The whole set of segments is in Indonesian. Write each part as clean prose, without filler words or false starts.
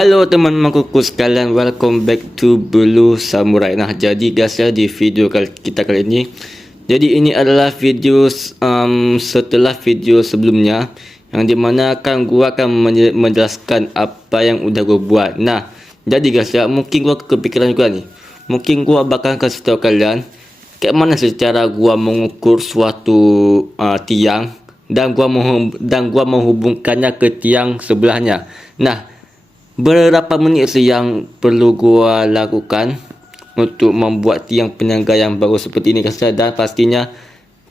Halo teman-temanku sekalian, welcome back to Blue Samurai. Nah, jadi guys ya, di video kita kali ini, jadi ini adalah video setelah video sebelumnya, yang dimana gua akan menjelaskan apa yang udah gua buat. Nah, jadi guys ya, mungkin gua kepikiran juga nih, mungkin gua bakal kasih tahu kalian kayak mana sih cara gua mengukur suatu tiang dan gua menghubungkannya ke tiang sebelahnya. Nah, berapa menit sih yang perlu gua lakukan untuk membuat tiang penyangga yang baru seperti ini guys, dan pastinya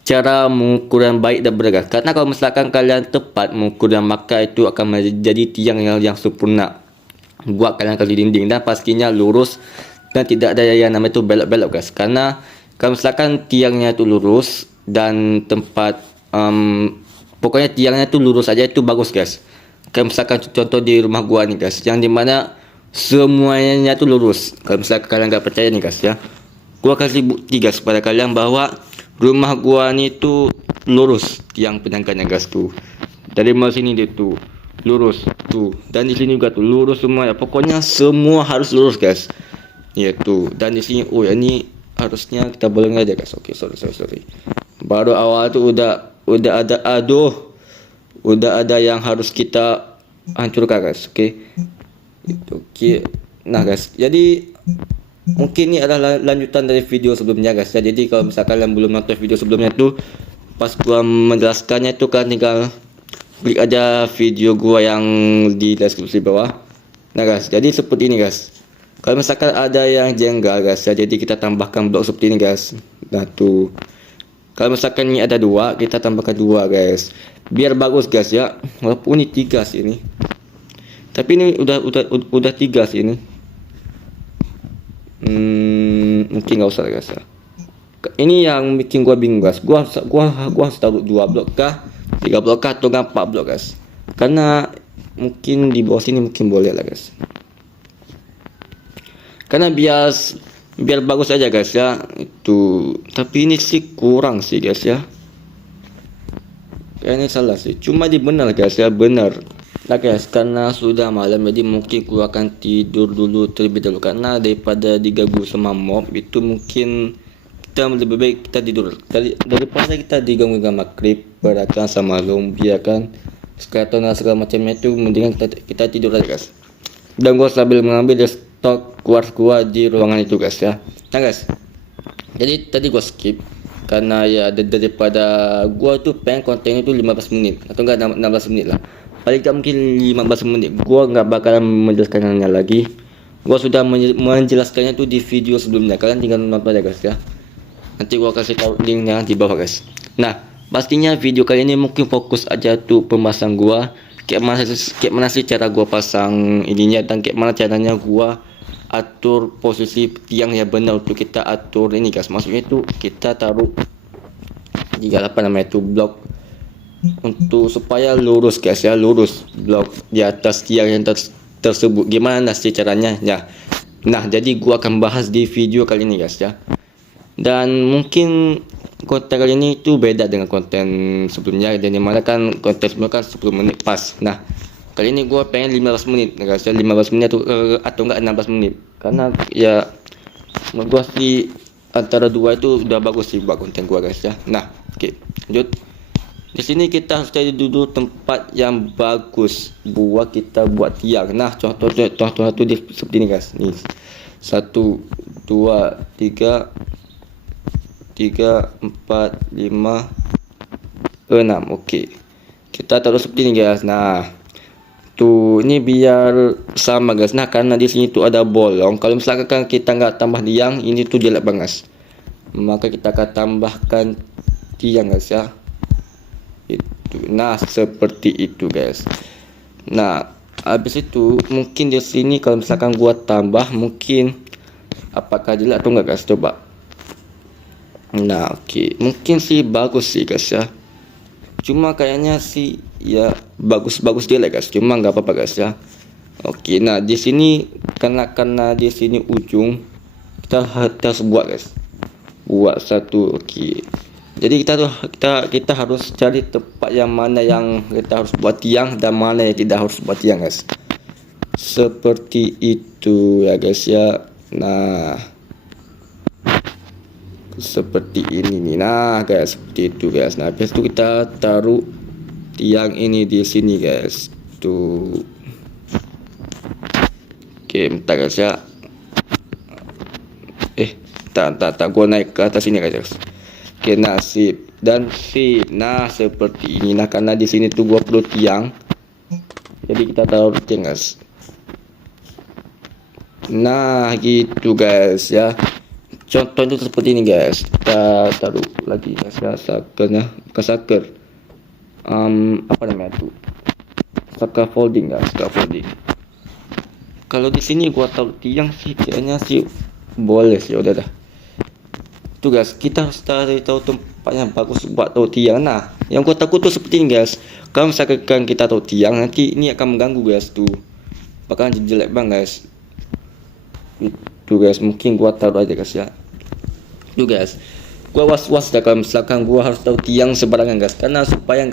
cara mengukur yang baik dan benar. Karena kalau misalkan kalian tepat mengukur dan maka itu akan menjadi tiang yang sempurna buat kalian kali dinding, dan pastinya lurus dan tidak ada yang namanya itu belok-belok guys. Karena kalau misalkan tiangnya itu lurus dan tempat pokoknya tiangnya itu lurus aja itu bagus guys. Kalau misalkan contoh di rumah gua nih guys, yang dimana semuanya tuh lurus. Kalau misalkan kalian nggak percaya nih guys ya, gua kasih bukti guys pada kalian bahwa rumah gua nih tuh lurus tiang penyangganya guys tuh. Dari mana sini dia tuh lurus tuh, dan di sini juga tuh lurus semua ya. Pokoknya semua harus lurus guys. Ya tuh, dan di sini oh ya, ini harusnya kita bolong aja guys. Oke, sorry. Baru awal tuh udah ada yang harus kita hancurkan guys. Oke. Nah guys, jadi mungkin ini adalah lanjutan dari video sebelumnya guys ya. Jadi kalau misalkan kalian belum nonton video sebelumnya tuh, pas gua menjelaskannya itu kan tinggal klik aja video gua yang di deskripsi bawah. Nah guys, jadi seperti ini guys. Kalau misalkan ada yang jenggal guys ya, jadi kita tambahkan blok seperti ini guys. Nah tuh, kalau misalkan ini ada dua, kita tambahkan dua guys, biar bagus guys ya. Walaupun ini tiga sih ini, tapi ini udah tiga sih ini. Mungkin nggak usah guys ya. Ini yang bikin gua bingung guys. Gua harus taruh 2 blok kah, 3 blok kah, atau 4 blok guys. Karena mungkin di bawah sini mungkin boleh lah guys. Karena biar bagus aja guys ya itu. Tapi ini sih kurang sih guys ya, kayaknya salah sih. Cuma di benar guys ya, benar. Nah guys, karena sudah malam jadi mungkin gua akan tidur dulu terlebih dahulu, karena daripada diganggu sama mob itu mungkin kita lebih baik kita tidur daripada kita diganggu sama creeper kan, sama zombie ya kan, skeleton dan segala macamnya. Itu mendingan kita tidur aja guys. Dan gua sambil mengambil stok quartz gua di ruangan itu guys ya. Nah guys, jadi tadi gua skip karena ya daripada gua tuh pengen konten itu 15 menit atau enggak 16 menit lah, paling gak mungkin 15 menit. Gua nggak bakalan menjelaskannya lagi, gua sudah menjelaskannya tuh di video sebelumnya. Kalian tinggal nonton aja guys ya, nanti gua kasih tahu linknya di bawah guys. Nah, pastinya video kali ini mungkin fokus aja tuh pemasangan gua, kayak mana sih cara gua pasang ininya, dan kayak mana caranya gua atur posisi tiang yang benar untuk kita atur ini guys. Maksudnya itu kita taruh apa namanya itu blok untuk supaya lurus guys ya, lurus blok di atas tiang yang tersebut. Gimana sih caranya ya? Nah, jadi gua akan bahas di video kali ini guys ya. Dan mungkin konten kali ini itu beda dengan konten sebelumnya, dan dimana kan konten sebelumnya kan 10 menit pas. Nah, kali ini gue pengen 15 menit guys ya, 15 menit atau enggak 16 menit, karena ya menurut gue sih antara dua itu udah bagus sih buat konten gue guys ya. Nah oke, lanjut. Di sini kita harus cari dulu tempat yang bagus buat kita buat tiang. Nah contoh seperti ini guys nih, 1 2 3 4 5 6. oke, kita taruh seperti ini guys. Nah tuh, ini biar sama guys. Nah, karena di sini tuh ada bolong, kalau misalkan kita nggak tambah tiang, ini tuh jelek banget, maka kita akan tambahkan tiang guys ya. Itu, nah seperti itu guys. Nah, habis itu mungkin di sini kalau misalkan gua tambah, mungkin apakah jelek atau enggak guys, coba. Nah oke, mungkin sih bagus sih guys ya. Cuma kayaknya sih ya bagus jelek guys, cuma nggak apa-apa guys ya. Oke, nah di sini karena di sini ujung kita harus buat guys, buat satu. Oke, jadi kita harus cari tempat yang mana yang kita harus buat tiang dan mana yang tidak harus buat tiang guys. seperti itu ya guys ya. Nah, seperti ini nih. Nah guys, seperti itu guys. Nah, habis itu kita taruh tiang ini di sini guys. Tuh. Oke, bentar guys ya. Tak, gua naik ke atas sini guys. Oke, nah sip dan sip. Nah, seperti ini. Nah, karena di sini tuh gua perlu tiang. Jadi kita taruh tiang guys. Nah, gitu guys ya. Contoh itu seperti ini guys. Kita taruh lagi guys ya, sakernya, bukan saker. Apa namanya tuh? Scaffolding guys, scaffolding. Kalau di sini gua taruh tiang sih kayaknya sih boleh sih, udah dah. Tuh guys, kita harus tahu tempat yang bagus buat taruh tiang. Nah, yang gua takut tuh seperti ini guys. Kalau misalkan kita taruh tiang, nanti ini akan mengganggu guys tuh. Bakalan jelek banget guys. Itu guys, mungkin gua taruh aja guys ya. Tuh guys, gua was-was dah kalau misalkan gua harus taruh tiang sembarangan guys, karena supaya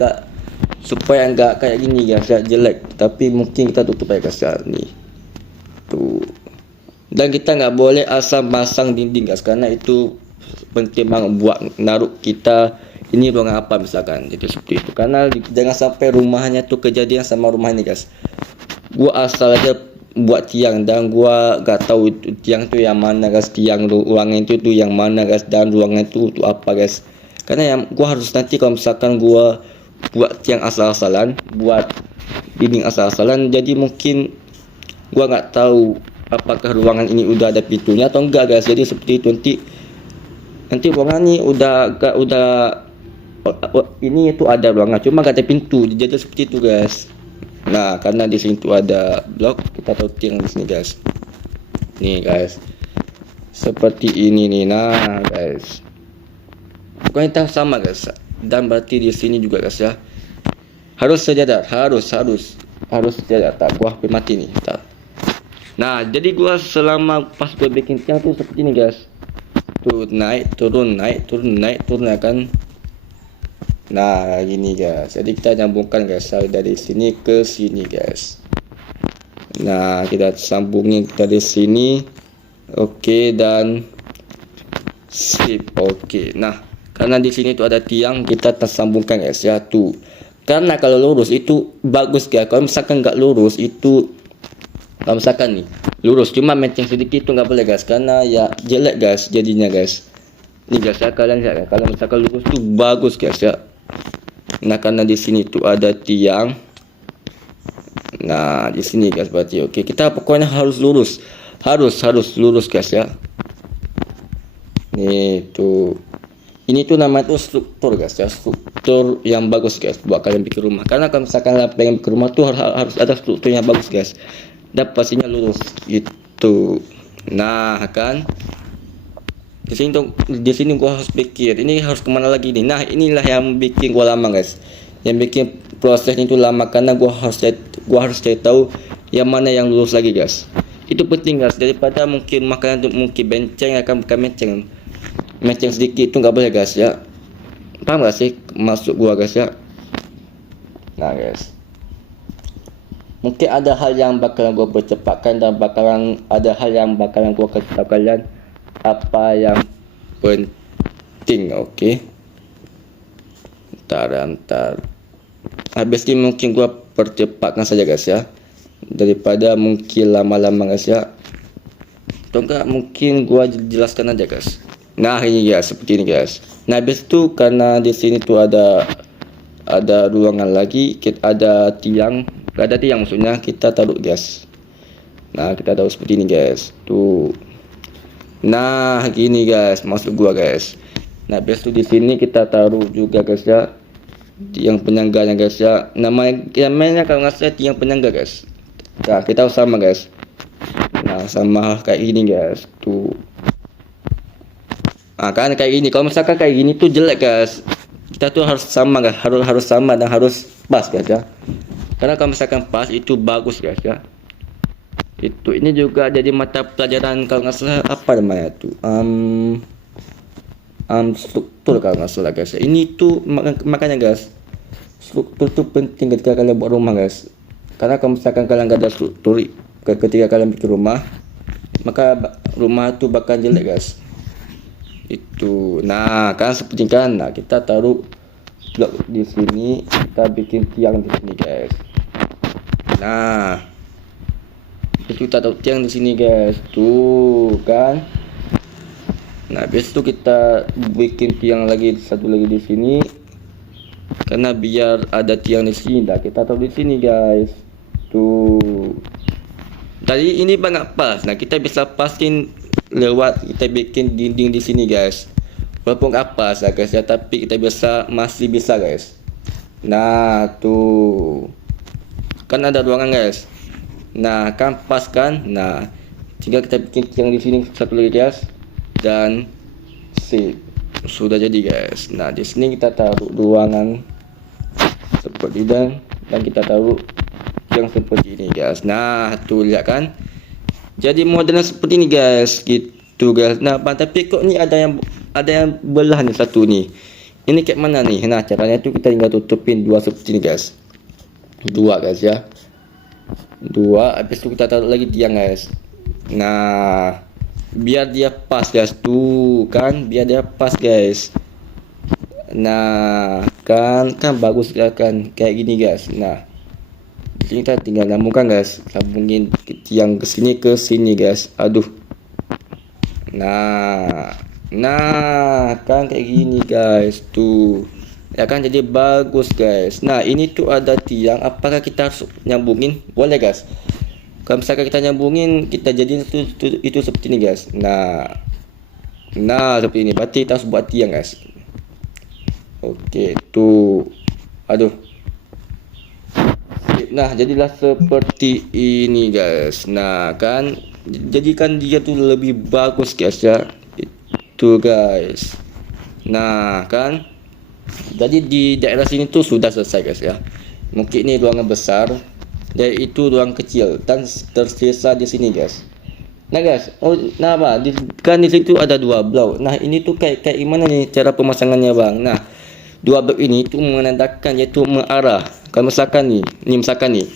enggak kayak gini guys ya, jelek. Tapi mungkin kita tutup aja guys ya, nih. Tuh. Dan kita nggak boleh asal pasang dinding guys, karena itu penting banget buat naruh kita ini ruangan apa misalkan. Jadi seperti itu, karena jangan sampai rumahnya tuh kejadian sama rumah ini guys. Gua asal aja buat tiang dan gua gak tahu itu tiang tuh yang mana guys, tiang ruangan itu tuh yang mana guys, dan ruangan itu tuh apa guys. Karena yang gua harus nanti kalau misalkan gua buat tiang asal-asalan, buat dinding asal-asalan, jadi mungkin gua nggak tahu apakah ruangan ini udah ada pintunya atau enggak guys. Jadi seperti itu, nanti ruangan ini ini itu ada ruangan cuma gak ada pintu, jadi seperti itu guys. Nah, karena di sini tuh ada blok, kita taruh tiang di sini guys. Nih guys, seperti ini nih. Nah guys, pokoknya kita sama guys. Dan berarti di sini juga guys ya, harus sejajar, harus sejajar. Tak, gua HP mati nih. Tak. Nah, jadi gua selama pas gua bikin tiang tuh seperti ini guys. Tuh naik turun ya kan. Nah, gini guys. Jadi kita nyambungkan guys dari sini ke sini guys. Nah, kita sambungin dari sini. Oke, dan sip. Oke. Nah, karena di sini tuh ada tiang, kita tersambungkan guys ya tuh. Karena kalau lurus itu bagus guys. Kalau misalkan nggak lurus itu, kalau misalkan nih lurus cuma menceng sedikit itu nggak boleh guys, karena ya jelek guys jadinya guys. Ini guys ya, kalian lihat ya, kalau misalkan lurus tuh bagus guys ya. Nah, karena di sini tuh ada tiang. Nah, di sini guys berarti oke. Kita pokoknya harus lurus, harus lurus guys ya. Nih tuh, ini tuh namanya tuh struktur guys ya, struktur yang bagus guys buat kalian bikin rumah. Karena kalau misalkan kalian pengen bikin rumah tuh harus ada struktur yang bagus guys, dan pastinya lurus gitu. Nah kan, di sini gua harus pikir ini harus kemana lagi nih. Nah, inilah yang bikin gua lama guys, yang bikin prosesnya itu lama, karena gua harus cari tahu yang mana yang lurus lagi guys. Itu penting guys, daripada mungkin makanan mungkin benceng akan bukan menceng sedikit itu nggak boleh guys ya. Paham gak sih masuk gua guys ya. Nah guys, mungkin ada hal yang bakalan gua percepatkan, dan ada hal yang bakalan gua kasih tahu kalian apa yang penting. Oke. Ntar. Habis ini mungkin gua percepatkan saja guys ya, daripada mungkin lama-lama guys ya. Atau enggak mungkin gua jelaskan aja guys. Nah, ini guys, seperti ini guys. Nah, habis itu karena di sini tuh ada ruangan lagi, ada tiang, gak ada tiang maksudnya, kita taruh guys. Nah, kita taruh seperti ini guys. Tuh. Nah, gini guys, maksud gua guys. Nah, habis itu di sini kita taruh juga guys ya, tiang penyangganya guys ya. Namanya kalau nggak salah tiang penyangga guys. Nah, kita harus sama guys. Nah, sama kayak gini guys. Tuh. Nah, kan kayak gini. Kalau misalkan kayak gini tuh jelek guys. Kita tuh harus sama guys, harus sama dan harus pas guys ya. Karena kalau misalkan pas itu bagus guys ya. Itu ini juga jadi mata pelajaran kalau nggak salah apa namanya tuh. Struktur kalau nggak salah guys. Ini tuh makanya guys, struktur tuh penting ketika kalian buat rumah guys. Karena kalau misalkan kalian nggak ada struktur, ketika kalian bikin rumah, maka rumah tu bakal jelek guys. Itu. Nah, kan seperti kan. Nah, kita taruh blok di sini, kita bikin tiang di sini guys. Nah, itu kita taruh tiang di sini guys. Tuh kan. Nah, habis itu kita bikin tiang lagi, satu lagi di sini. Karena biar ada tiang di sini, dah kita taruh di sini guys. Tuh. Tadi ini banget pas. Nah, kita bisa pasin lewat kita bikin dinding di sini guys. Walaupun apa sah guys ya, tapi kita masih bisa guys. Nah, tuh. Kan ada ruangan guys. Nah, kan pas kan? Nah, tinggal kita bikin tiang di sini satu lagi guys. Dan sip. Sudah jadi guys. Nah, di sini kita taruh ruangan seperti dan kita taruh yang seperti ini guys. Nah, tuh lihat kan, jadi modelnya seperti ini guys, gitu guys. Nah, tapi kok ni ada yang belah nih satu nih. Ini kayak mana nih? Nah, caranya tuh kita tinggal tutupin dua seperti ini guys. Dua guys ya. Dua, habis itu kita taruh lagi tiang guys. Nah, biar dia pas guys, tuh kan, biar dia pas guys. Nah, kan bagus kan kayak gini guys. Nah, kita tinggal sambungkan guys, sambungin tiang ke sini guys. Aduh. Nah kan kayak gini guys, tuh ya kan, jadi bagus guys. Nah, ini tuh ada tiang, apakah kita harus nyambungin? Boleh guys, kalau misalkan kita nyambungin, kita jadiin itu seperti ini guys. Nah seperti ini, berarti kita harus buat tiang guys. Oke, tuh. Aduh. Nah, jadilah seperti ini guys. Nah kan, jadikan dia tuh lebih bagus guys ya. Itu guys. Nah kan, jadi di daerah sini tuh sudah selesai guys ya. Mungkin ini ruangan besar, dan itu ruang kecil, dan tersisa di sini guys. Nah guys, nah bang, kan di situ ada dua blok. Nah, ini tuh kayak gimana nih cara pemasangannya bang? Nah, dua blok ini tuh menandakan yaitu mengarah. Kalau misalkan nih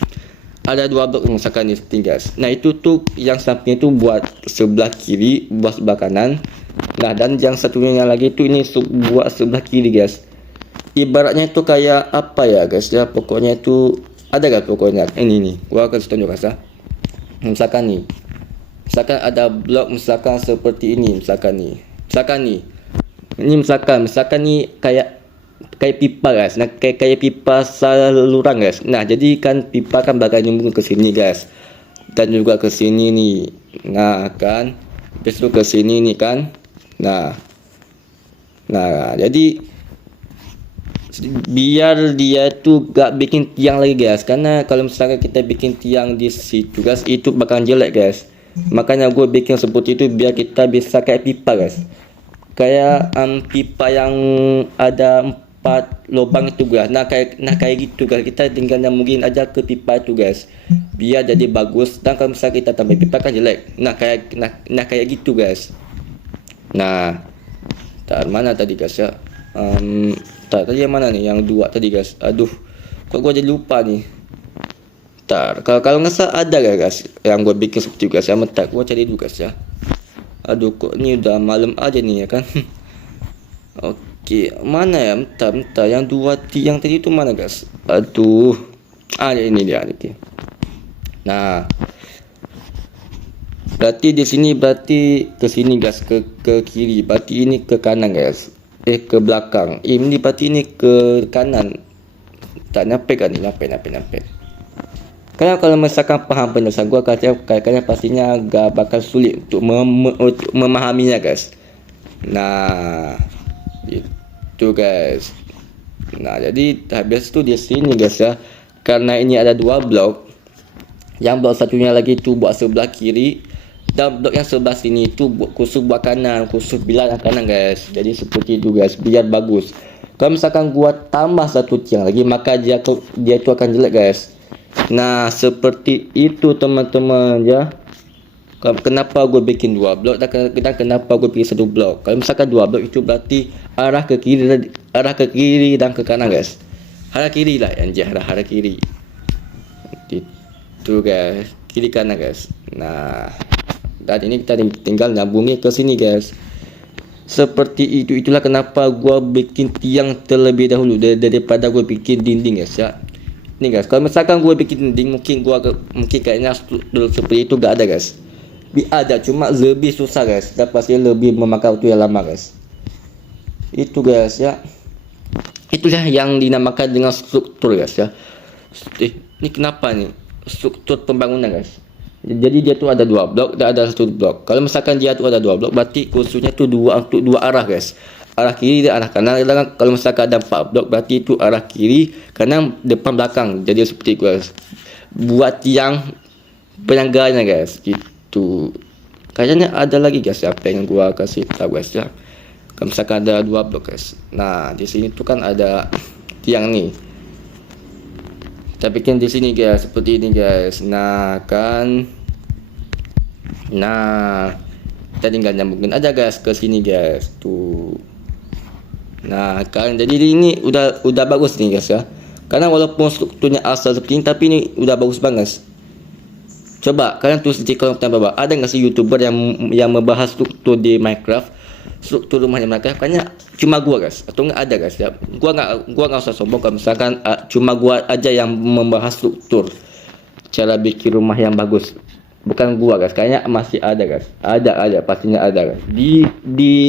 ada dua blok misalkan nih guys. Nah, itu tuh yang samping itu buat sebelah kiri, buat sebelah kanan. Nah, dan yang satunya lagi tuh ini buat sebelah kiri guys. Ibaratnya itu kayak apa ya guys ya, pokoknya itu ada gak pokoknya ini nih. Gua akan tunjuk guys ya. Misalkan ada blok misalkan seperti ini, misalkan nih. Ini misalkan nih kayak pipa guys. Nah, kayak pipa saluran guys. Nah, jadi kan pipa kan bakal nyambung ke sini guys, dan juga ke sini nih. Nah kan, besok ke sini nih kan. Nah jadi biar dia tuh gak bikin tiang lagi guys, karena kalau misalkan kita bikin tiang di situ guys, itu bakal jelek guys. Makanya gue bikin seperti itu biar kita bisa kayak pipa guys, kayak pipa yang ada 4 lubang itu guys. Nah kayak gitu guys, kita tinggal nyambungin aja ke pipa itu guys, biar jadi bagus. Dan kalau misalnya kita tambah pipa kan jelek. Nah kayak gitu guys. Nah, mana tadi guys ya? Tadi yang mana nih? Yang dua tadi guys. Aduh, kok gue jadi lupa nih. Kalau nggak salah ada gak guys yang gue bikin seperti itu guys ya. Bentar, gue cari dulu guys ya. Aduh, kok ini udah malam aja nih ya kan. Oke, mana ya? Bentar, yang dua tiang tadi itu mana guys? Aduh, ini dia nih. Nah, berarti di sini, berarti ke sini guys, ke kiri, berarti ini ke kanan guys. Ke belakang. Ini berarti ini ke kanan. Tak nyampe kan? Nyampe. Karena kalau misalkan paham penjelasan gua, kalian pastinya agak bakal sulit untuk memahaminya guys. Nah, itu guys. Nah, jadi habis itu di sini guys ya. Karena ini ada dua blok. Yang blok satunya lagi itu buat sebelah kiri, dan blok yang sebelah sini itu khusus buat kanan, khusus bilah yang kanan guys. Jadi seperti itu guys, biar bagus. Kalau misalkan gua tambah satu tiang lagi, maka dia itu akan jelek guys. Nah, seperti itu teman-teman ya. Kenapa gue bikin dua blok dan kenapa gue bikin satu blok? Kalau misalkan dua blok itu berarti arah ke kiri dan ke kanan guys. Arah kiri lah anjir, arah kiri. Itu guys. kiri kanan guys. Nah, dan ini kita tinggal nyambungin ke sini guys. Seperti itu. Itulah kenapa gua bikin tiang terlebih dahulu daripada gua bikin dinding guys ya. Nih guys, kalau misalkan gua bikin dinding mungkin kayaknya struktur seperti itu gak ada guys. Ada, cuma lebih susah guys, dan pasti lebih memakan waktu yang lama guys. Itu guys ya. Itulah yang dinamakan dengan struktur guys ya. Ini kenapa nih struktur pembangunan guys? Jadi dia tuh ada 2 blok dan ada 1 blok. Kalau misalkan dia tuh ada 2 blok, berarti kursinya tuh untuk 2 arah guys. Arah kiri dan arah kanan. Kalau misalkan ada 4 blok, berarti itu arah kiri, kanan, depan, belakang. Jadi seperti itu guys. Buat tiang penyangganya guys. Gitu. Kayaknya ada lagi guys apa yang gua kasih tahu guys ya. Kalau misalkan ada 2 blok guys. Nah, di sini tuh kan ada tiang nih. Kita bikin di sini guys, seperti ini guys. Nah, kita tinggal nyambungin aja guys ke sini guys. Tuh. Nah, kan jadi ini udah bagus nih guys ya. Karena walaupun strukturnya asal seperti ini, tapi ini udah bagus banget. Coba kalian tulis di kolom komentar bawah, ada nggak sih YouTuber yang membahas struktur di Minecraft, struktur rumahnya Minecraft? Kayaknya cuma gua guys, atau nggak ada guys ya. Gua nggak usah sombong kalau misalkan cuma gua aja yang membahas struktur cara bikin rumah yang bagus. Bukan gua guys, kayaknya masih ada guys. Ada pastinya ada guys. Di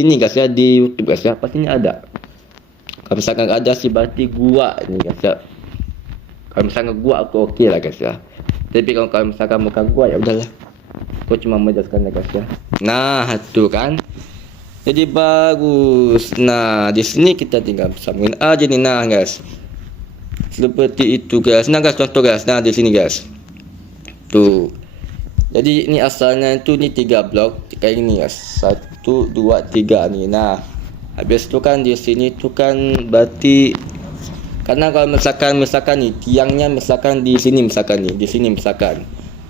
ini guys ya, di YouTube guys ya, pastinya ada. Kalau misalkan ada sih berarti gua ini guys ya. Kalau misalkan gua aku oke lah guys ya. Tapi kalau misalkan bukan gua ya udahlah. Gua cuma menjelaskan guys ya. Nah, itu kan. Jadi bagus. Nah, di sini kita tinggal sambungin aja nih nah guys. Seperti itu guys. Nah guys, contoh guys. Nah, di sini guys. Tuh. Jadi ini asalnya itu nih 3 blok kayak ini guys. 1 2 3 nih. Nah, habis itu kan di sini itu kan berarti karena kalau misalkan nih tiangnya misalkan di sini misalkan.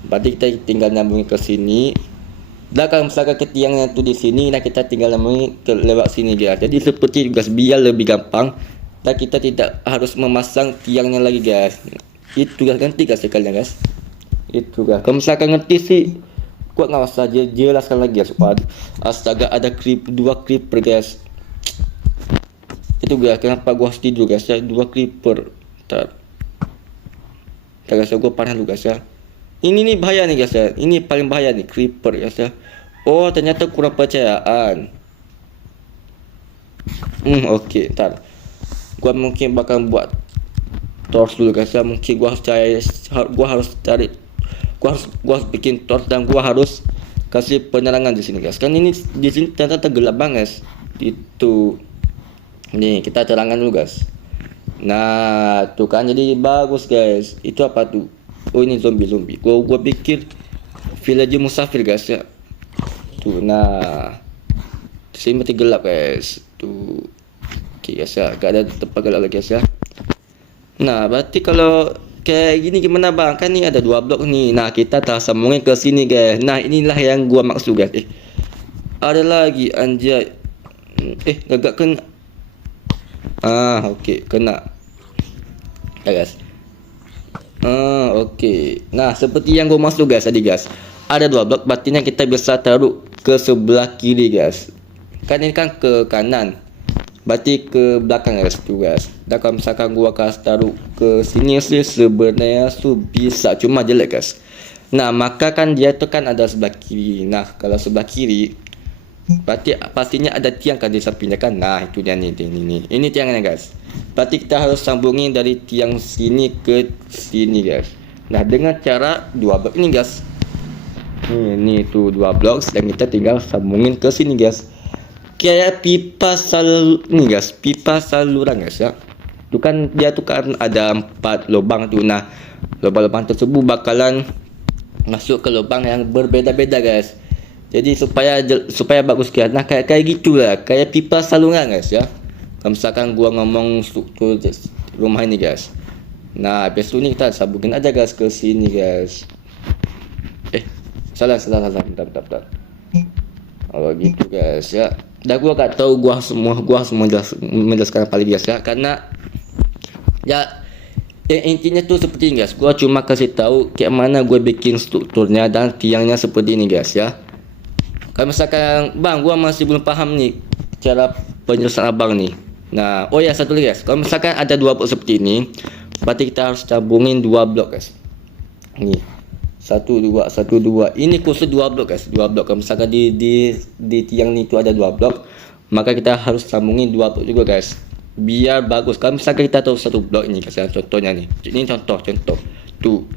Berarti kita tinggal nyambungin ke sini. Dan kalau misalkan ke tiangnya itu di sini, nah kita tinggal nyambungin ke lewat sini guys. Jadi seperti itu guys, biar lebih gampang. Dan kita tidak harus memasang tiangnya lagi guys. Itu guys, ngerti guys kalian guys. Itu guys. Kalau misalkan ngerti sih, gua nggak usah jelaskan lagi guys. Astaga, ada 2 creeper guys. Itu guys, kenapa gua harus tidur guys ya, 2 creeper. Ntar guys, gua panah dulu guys ya. Ini nih bahaya nih guys ya. Ini paling bahaya nih creeper guys ya. Oh, ternyata kurang percayaan. Oke, ntar gua mungkin bakal buat torch dulu guys ya. Mungkin gua harus bikin torch dan gua harus kasih penerangan di sini guys. Kan ini di sini ternyata gelap banget. Itu. Nih, kita terangkan dulu guys. Nah, tuh kan jadi bagus guys. Itu apa tuh? Oh, ini zombie. Gua pikir village musafir guys ya. Tuh, nah. Di sini mati gelap guys. Tuh. Oke guys ya, gak ada tempat gelap lagi guys ya. Nah, berarti kalau kayak gini gimana bang? Kan nih ada 2 blok nih. Nah, kita sambungin ke sini guys. Nah, inilah yang gua maksud guys. Ada lagi anjay. Agak kena. Oke, kena. Ya guys. Oke. Nah, seperti yang gua maksud guys tadi guys. Ada 2 blok, berarti kita bisa taruh ke sebelah kiri guys. Kan ini kan ke kanan. Berarti ke belakang guys tuh guys. Dan kalau misalkan gua kasih taruh ke sini sih sebenarnya bisa, cuma jelek guys. Nah, maka kan dia tuh kan ada sebelah kiri. Nah, kalau sebelah kiri berarti pastinya ada tiang kan di sampingnya kan. Nah, itu dia nih ini tiangnya guys. Berarti kita harus sambungin dari tiang sini ke sini guys. Nah, dengan cara 2 blok ini guys. Ini tuh 2 blok dan kita tinggal sambungin ke sini guys. Kayak pipa saluran guys ya. Itu kan dia tuh kan ada 4 lubang tuh. Nah, lubang-lubang tersebut bakalan masuk ke lubang yang berbeda-beda guys. Jadi supaya bagus guys. Nah, kayak gitulah, kayak pipa saluran guys ya. Kalau misalkan gua ngomong struktur rumah ini guys. Nah, habis itu nih kita sambungin aja guys ke sini guys. Salah. Bentar. Oh gitu guys ya. Dan gua gak tahu gua harus menjelaskan apa lagi guys ya. Karena ya Intinya tu seperti ni guys. Gua cuma kasih tahu kayak mana gue bikin strukturnya dan tiangnya seperti ini guys ya. Kalau misalkan bang, gua masih belum paham nih cara penjelasan abang nih. Nah, oh ya satu lagi guys. Kalau misalkan ada 2 blok seperti ini, berarti kita harus sambungin 2 blok guys. Nih. 1 2 1 2. Ini khusus 2 blok guys. 2 blok. Kalau misalkan di tiang ni tu ada 2 blok, maka kita harus sambungin 2 blok juga guys. Biar bagus. Kalau misalkan kita tahu 1 blok ini guys, contohnya nih. Ini contoh. Tuh.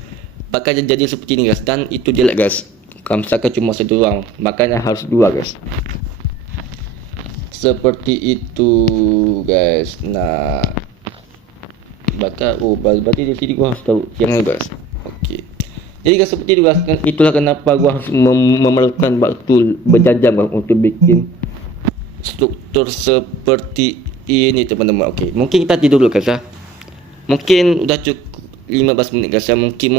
Pakai jadi seperti ini guys, dan itu jelek guys. Kalau misalkan cuma 1 doang, makanya harus 2 guys. Seperti itu guys. Nah, berarti di sini gua harus tahu tiangnya guys. Okey. Jadi guys, seperti itu guys, itulah kenapa gua harus memerlukan waktu berjam-jam untuk bikin struktur seperti ini teman-teman. Okey, mungkin kita tidur dulu guys ya. Mungkin udah cukup 15 menit guys ya. Mungkin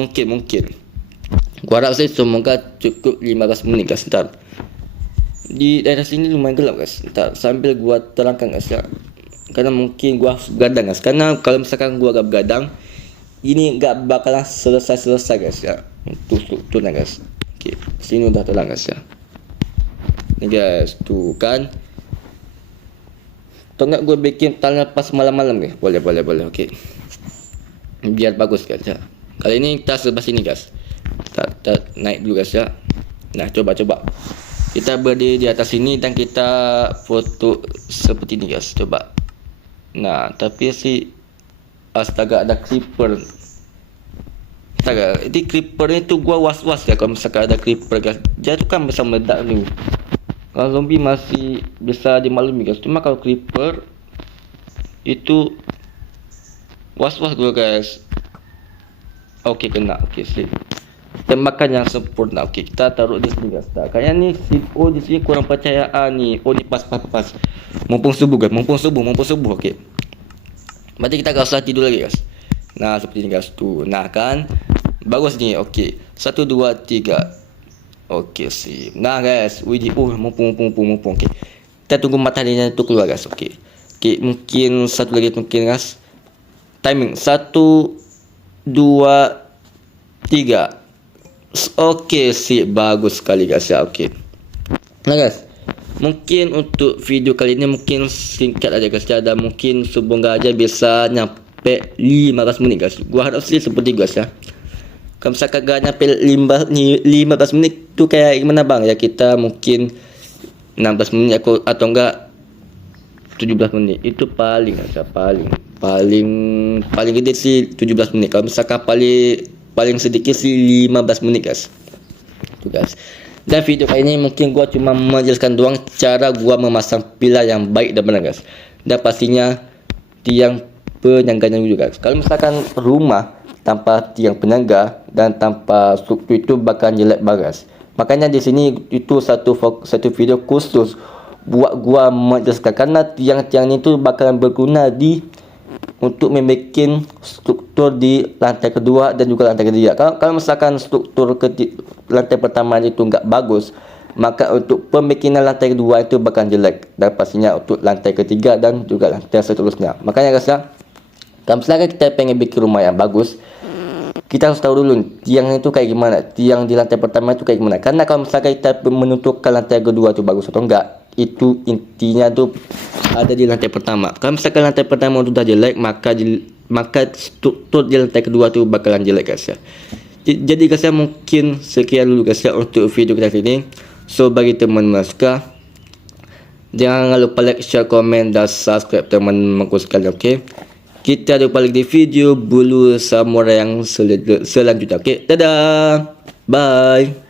gua harap sih semoga cukup 15 menit guys. Ntar di daerah sini lumayan gelap guys. Ntar sambil gua terangkan guys ya, karena mungkin gua harus begadang guys. Karena kalau misalkan gua gak begadang, ini gak bakalan selesai guys ya untuk strukturnya guys. Okey, sini udah terang guys ya. Ni guys, tuh kan. Atau enggak gue bikin tanya pas malam-malam guys. Boleh. Okey. Biar bagus guys ya. Kali ini kita sebelah sini guys. Kita naik dulu guys ya. Nah, coba. Kita berdiri di atas sini dan kita foto seperti ini guys. Coba. Nah, tapi si astaga ada creeper. Astaga, ini creeper ni tu gua was-was ya kalau misalkan ada creeper guys. Dia tu kan bisa meledak ni. Kalau zombie masih bisa dimaklumi guys. Cuma kalau creeper itu was-was gua guys. Okey, kena. Okey, sip. Tembakan yang sempurna. Okey, kita taruh di sini guys. Tak, kayaknya ni di sini kurang percayaan ni. Oh, ni pas. Mumpung subuh guys. Okey. Berarti kita gak usah tidur lagi guys. Nah, seperti ini guys tu. Nah kan, bagus ni. Okey, 1 2 3. Okey, sip. Nah guys, mumpung. Okey, kita tunggu mataharinya tu keluar guys. Okey, mungkin satu lagi mungkin guys. Timing 1 2 3. Okey, sip. Bagus sekali guys ya. Okey. Nah guys, mungkin untuk video kali ini mungkin singkat aja guys ya, dan mungkin semoga aja bisa nyampe 15 menit guys. Gua harap sih seperti guys ya. Kalau misalkan gak nyampe 15 menit tu kayak gimana bang ya, kita mungkin 16 menit atau enggak 17 menit. Itu paling guys ya, paling gede sih 17 menit. Kalau misalkan paling sedikit sih 15 menit guys. Itu guys. Dan video kali ini mungkin gua cuma menjelaskan doang cara gua memasang pilar yang baik dan benar guys. Dan pastinya tiang penyangganya juga guys. Kalau misalkan rumah tanpa tiang penyangga dan tanpa struktur itu bakal jelek banget. Makanya di sini itu satu video khusus buat gua menjelaskan, karena tiang-tiang itu bakalan berguna untuk membuat struktur di lantai kedua dan juga lantai ketiga. Kalau misalkan struktur lantai pertama itu enggak bagus, maka untuk pembikinan lantai kedua itu bakal jelek, dan pastinya untuk lantai ketiga dan juga lantai seterusnya. Makanya guys ya, kalau misalkan kita pengen bikin rumah yang bagus, kita harus tahu dulu tiang itu kayak gimana, tiang di lantai pertama itu kayak gimana. Karena kalau misalkan kita menentukan lantai kedua itu bagus atau enggak, itu intinya tuh ada di lantai pertama. Kalau misalkan lantai pertama sudah jelek, maka struktur di lantai kedua tuh bakalan jelek guys ya. Jadi guys ya, mungkin sekian dulu guys ya untuk video kita kali ini. So bagi teman-teman suka, jangan lupa like, share, komen dan subscribe teman-temanku sekalian. Okey, kita jumpa lagi di video bulu samurai yang selanjutnya. Okey, dadah, bye.